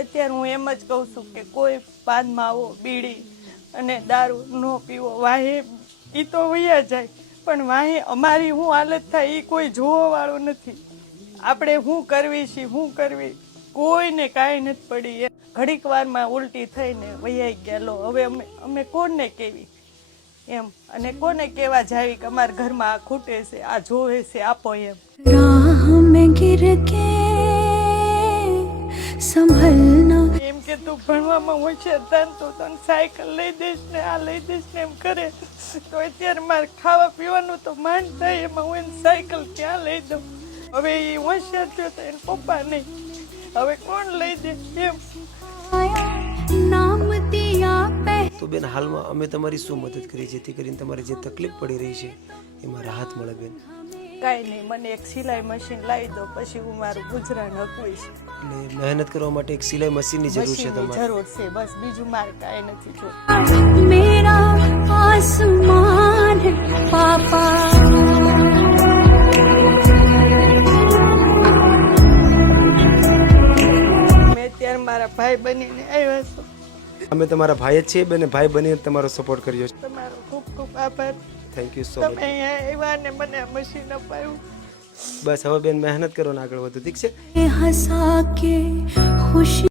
અત્યારે હું એમ જ કહું છું કે કોઈ પાન માવો બીડી અને દારૂ ન પીવો, વાહે એ તો વયા જાય પણ વાહે અમારી શું હાલત થાય એ કોઈ જોવાવાળું નથી. આપણે શું કરવી છે શું કરવી કોઈને કાંઈ નથી પડી. ઘડીક વારમાં ઉલટી થઈને વૈયાઈ ગયા. લો હવે અમે કોને કેવી એમ, અને કોને કેવા જાવી કે અમારા ઘરમાં આ ખૂટે છે, આ જોવે છે, આપો એમ. રાહ મેં ગિર કે સંભલના એમ કે તું ભણવામાં હોશિયાર તાન તો તને સાયકલ લઈ દઈશ ને આ લઈ દઈશ ને એમ કરે તો અત્યારે મારે ખાવા પીવાનું તો માંડ થાય, એમાં હું એને સાયકલ ક્યાં લઈ દઉં? હવે એ હોશિયાર થયો તો એને પપ્પા નહીં, હવે કોણ લઈ દે એમ. તો બેન હાલમાં અમે તમારી શું મદદ કરી જેથી કરીને તમારી જે તકલીફ પડી રહી છે એમાં રાહત મળે બેન? કાંઈ નહીં, મને એક સિલાઈ મશીન લાવી દો પછી હું મારું ગુજરાન હકવીશ. એટલે મહેનત કરવા માટે એક સિલાઈ મશીનની જરૂર છે તમારે? જરૂર છે, બસ બીજું મારે કાંઈ નથી જોતું. મેરા આસમાન હે પાપા. મેં અત્યારે મારા ભાઈ બનીને આવ્યા છો. અમે તમારા ભાઈ જ છીએ બેન, ભાઈ બનીને તમારો સપોર્ટ કર્યો છે. તમારો ખૂબ ખૂબ આભાર. થેન્ક યુ સો તમે મચ. અહીંયા આવ્યા ને મને આ મશીન અપાયું. બસ હવે બેન મહેનત કરો ને આગળ વધો, ઠીક છે? હસા કે ખુશી